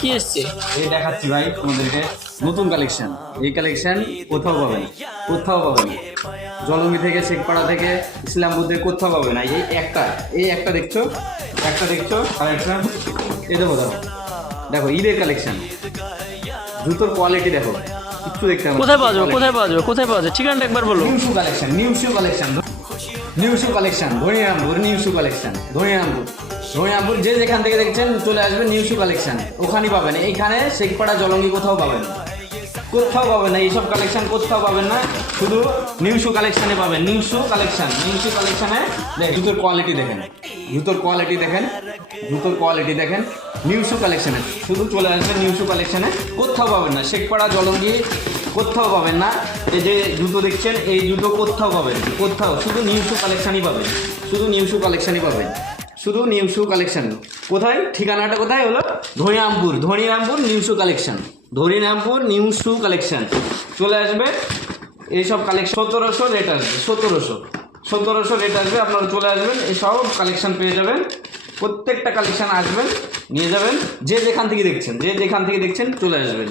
কি এসছে? এই দেখাচ্ছি ভাই তোমাদেরকে নতুন কালেকশন। এই কালেকশন কোথাও পাবেন, কোথাও পাবেন। জলঙ্গি থেকে, শেখপাড়া থেকে, ইসলামপুর কোথাও পাবে না। এই একটা দেখছো, কালেকশন। এই দেখো দেখো দেখো, ঈদের কালেকশন। জুতোর কোয়ালিটি দেখো, কিচ্ছু দেখতে হবে না। কোথায় পাওয়া যাবে, কোথায় পাওয়া যাবে, কোথায় পাওয়া যাবে? ঠিকানাটা একবার বলো। নিউ শু কালেকশন, ধনিরামপুর নিউ শু কালেকশন, ধনিরামপুর যে যেখান থেকে দেখছেন চলে আসবেন নিউ শু কালেকশন, ওখানেই পাবেন। এইখানে শেখপাড়া জলঙ্গি কোথাও পাবেন না, এইসব কালেকশন কোথাও পাবেন না, শুধু নিউ শু কালেকশনে পাবেন। নিউ শু কালেকশনে জুতোর কোয়ালিটি দেখেন, নিউ শু কালেকশনে শুধু চলে আসবেন। নিউ শু কালেকশনে কোথাও পাবেন না, শেখপাড়া জলঙ্গি কোথাও পাবেন না। এই যে জুতো দেখছেন, এই জুতো কোথাও পাবেন, শুধু নিউ শু কালেকশনই পাবেন, শুধু নিউ শু কালেকশন। কোথায়? ঠিকানাটা কোথায় হলো? ধনিরামপুর নিউ শু কালেকশন, চলে আসবে। এইসব কালেকশন 1700 রেট আসবে, 1700 রেট আসবে। আপনারা চলে আসবেন, এই সব কালেকশন পেয়ে যাবেন। প্রত্যেকটা কালেকশন আসবেন, নিয়ে যাবেন। যে যেখান থেকে দেখছেন চলে আসবেন।